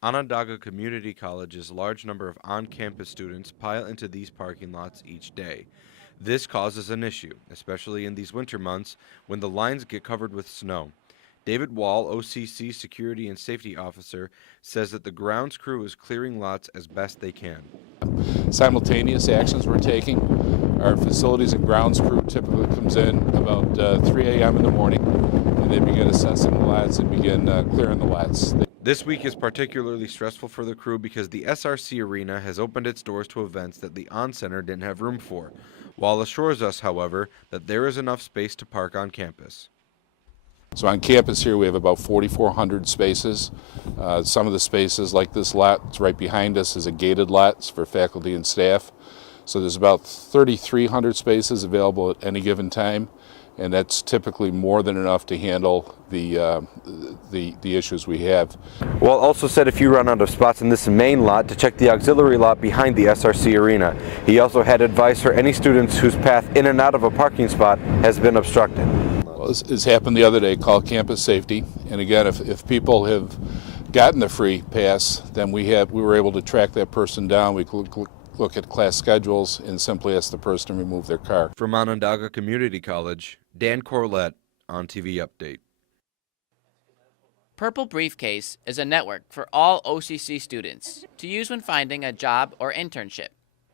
Onondaga Community College's large number of on-campus students pile into these parking lots each day. This causes an issue, especially in these winter months when the lines get covered with snow. David Wall, OCC Security and Safety Officer, says that the grounds crew is clearing lots as best they can. Simultaneous actions we're taking. Our facilities and grounds crew typically comes in about 3 a.m. in the morning, and they begin assessing the lots and begin clearing the lots. This week is particularly stressful for the crew because the SRC Arena has opened its doors to events that the On Center didn't have room for. Wall assures us, however, that there is enough space to park on campus. So on campus here we have about 4,400 spaces. Some of the spaces, like this lot that's right behind us, is a gated lot for faculty and staff. So there's about 3,300 spaces available at any given time, and that's typically more than enough to handle the issues we have. Wall also said if you run out of spots in this main lot, to check the auxiliary lot behind the SRC Arena. He also had advice for any students whose path in and out of a parking spot has been obstructed. Well, this happened the other day, called campus safety. And again, if people have gotten the free pass, then we were able to track that person down. We could look at class schedules and simply ask the person to remove their car. From Onondaga Community College, Dan Corlett, ONTV Update. Purple Briefcase is a network for all OCC students to use when finding a job or internship.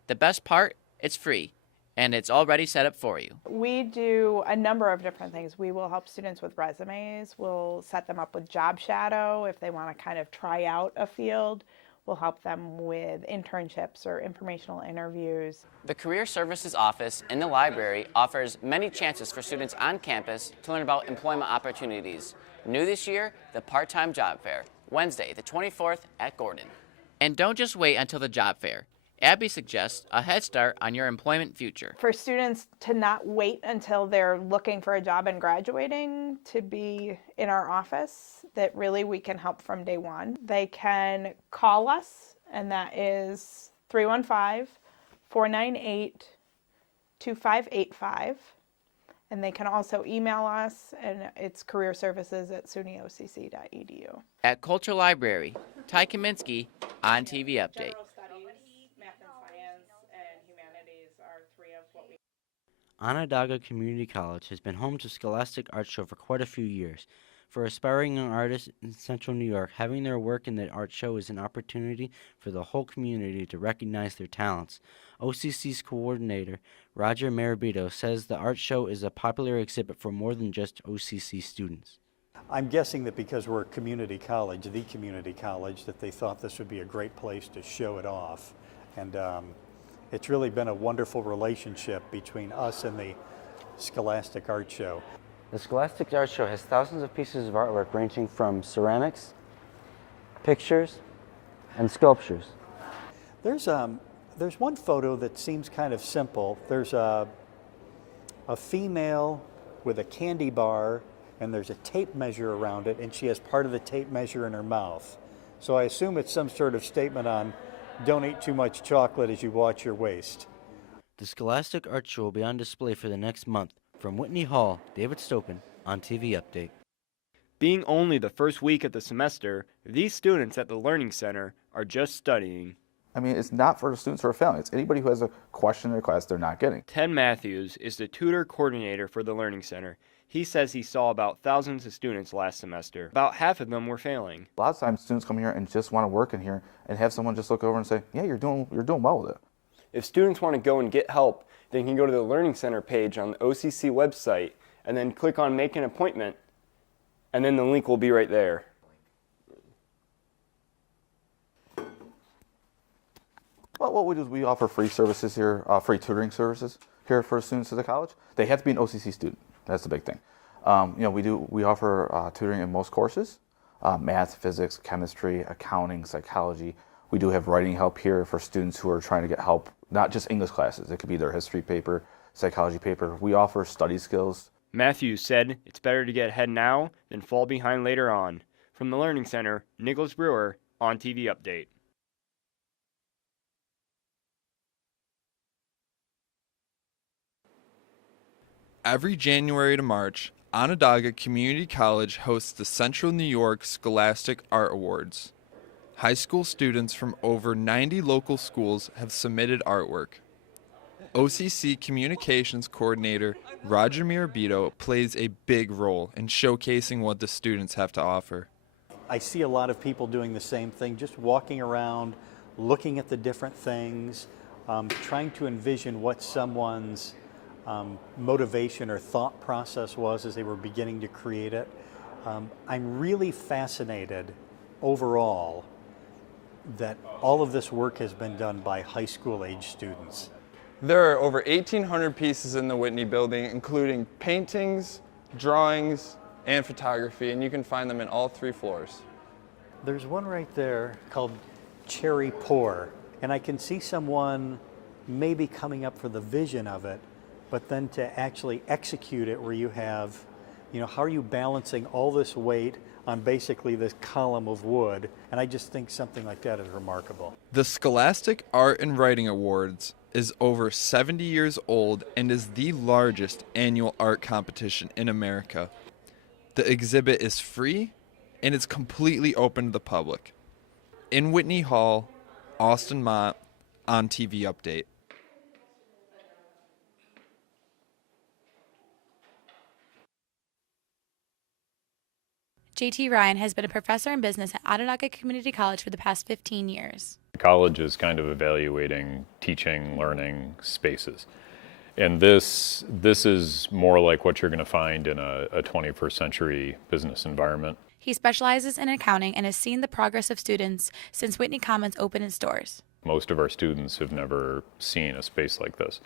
The best part, it's free, and it's already set up for you. We do a number of different things. We will help students with resumes. We'll set them up with Job Shadow if they want to kind of try out a field. We'll help them with internships or informational interviews. The Career Services Office in the library offers many chances for students on campus to learn about employment opportunities. New this year, the part-time job fair, Wednesday the 24th at Gordon. And don't just wait until the job fair. Abby suggests a head start on your employment future. For students to not wait until they're looking for a job and graduating to be in our office, that really we can help from day one. They can call us, and that is 315-498-2585. And they can also email us, and it's careerservices@sunyocc.edu. At Culture Library, Ty Kaminsky, ONTV Update. Onondaga Community College has been home to Scholastic Art Show for quite a few years. For aspiring young artists in Central New York, having their work in the art show is an opportunity for the whole community to recognize their talents. OCC's coordinator, Roger Marabito, says the art show is a popular exhibit for more than just OCC students. I'm guessing that because we're a community college, the community college, that they thought this would be a great place to show it off. And it's really been a wonderful relationship between us and the Scholastic Art Show. The Scholastic Art Show has thousands of pieces of artwork ranging from ceramics, pictures, and sculptures. There's one photo that seems kind of simple. There's a female with a candy bar, and there's a tape measure around it, and she has part of the tape measure in her mouth. So I assume it's some sort of statement on don't eat too much chocolate as you watch your waist. The Scholastic Art Show will be on display for the next month. From Whitney Hall, David Stopin, ONTV Update. Being only the first week of the semester, these students at the Learning Center are just studying. I mean, it's not for students who are failing. It's anybody who has a question in their class they're not getting. Ted Matthews is the tutor coordinator for the Learning Center. He says he saw about thousands of students last semester. About half of them were failing. A lot of times students come here and just want to work in here and have someone just look over and say, yeah, you're doing well with it. If students want to go and get help, they can go to the Learning Center page on the OCC website and then click on Make an Appointment, and then the link will be right there. Well, what we do is we offer free services here, free tutoring services here for students at the college. They have to be an OCC student. That's the big thing. We offer tutoring in most courses, math, physics, chemistry, accounting, psychology. We do have writing help here for students who are trying to get help, not just English classes. It could be their history paper, psychology paper. We offer study skills. Matthews said it's better to get ahead now than fall behind later on. From the Learning Center, Nicholas Brewer, ONTV Update. Every January to March, Onondaga Community College hosts the Central New York Scholastic Art Awards. high school students from over 90 local schools have submitted artwork. OCC Communications Coordinator Roger Mirabito plays a big role in showcasing what the students have to offer. I see a lot of people doing the same thing, just walking around, looking at the different things, trying to envision what someone's motivation or thought process was as they were beginning to create it. I'm really fascinated overall that all of this work has been done by high school age students. There are over 1,800 pieces in the Whitney building, including paintings, drawings, and photography, and you can find them in all 3 floors. There's one right there called Cherry Pour, and I can see someone maybe coming up for the vision of it, but then to actually execute it where you have, how are you balancing all this weight on basically this column of wood? And I just think something like that is remarkable. The Scholastic Art and Writing Awards is over 70 years old and is the largest annual art competition in America. The exhibit is free and it's completely open to the public. In Whitney Hall, Austin Mott, ONTV Update. JT Ryan has been a professor in business at Onondaga Community College for the past 15 years. The college is kind of evaluating teaching, learning spaces. And this is more like what you're going to find in a 21st century business environment. He specializes in accounting and has seen the progress of students since Whitney Commons opened its doors. Most of our students have never seen a space like this.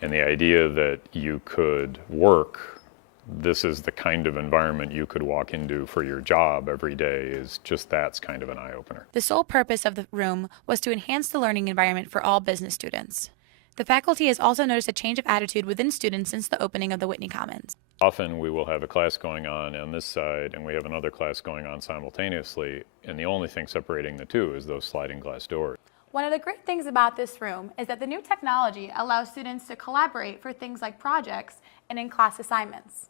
And the idea that you could work, this is the kind of environment you could walk into for your job every day, is just, that's kind of an eye-opener. The sole purpose of the room was to enhance the learning environment for all business students. The faculty has also noticed a change of attitude within students since the opening of the Whitney Commons. Often we will have a class going on this side and we have another class going on simultaneously, and the only thing separating the two is those sliding glass doors. One of the great things about this room is that the new technology allows students to collaborate for things like projects and in-class assignments.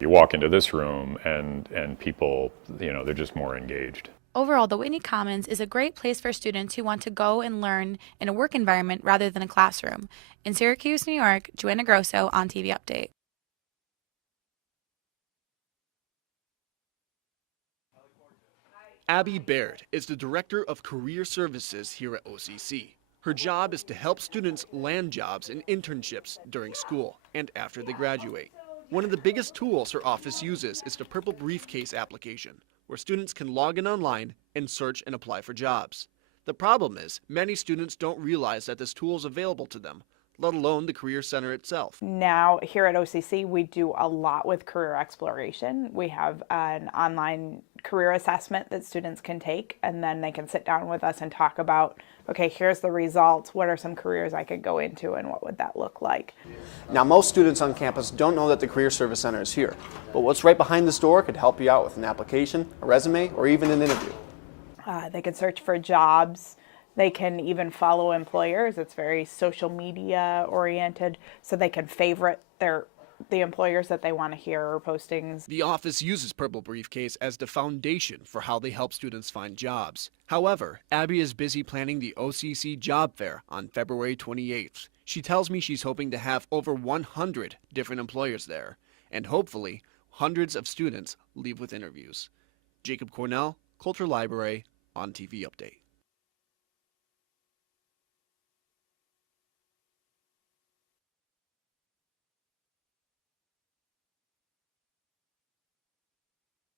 You walk into this room and people, they're just more engaged. Overall, the Whitney Commons is a great place for students who want to go and learn in a work environment rather than a classroom. In Syracuse, New York, Joanna Grosso, ONTV Update. Abby Baird is the Director of Career Services here at OCC. Her job is to help students land jobs and internships during school and after they graduate. One of the biggest tools her office uses is the Purple Briefcase application, where students can log in online and search and apply for jobs. The problem is, many students don't realize that this tool is available to them, let alone the Career Center itself. Now, here at OCC, we do a lot with career exploration. We have an online career assessment that students can take, and then they can sit down with us and talk about, okay, here's the results, what are some careers I could go into, and what would that look like? Now, most students on campus don't know that the Career Service Center is here, but what's right behind this door could help you out with an application, a resume, or even an interview. They can search for jobs. They can even follow employers. It's very social media oriented, so they can favorite the employers that they want to hear or postings. The office uses Purple Briefcase as the foundation for how they help students find jobs. However, Abby is busy planning the OCC Job Fair on February 28th. She tells me she's hoping to have over 100 different employers there, and hopefully hundreds of students leave with interviews. Jacob Cornell, Coulter Library, ONTV Update.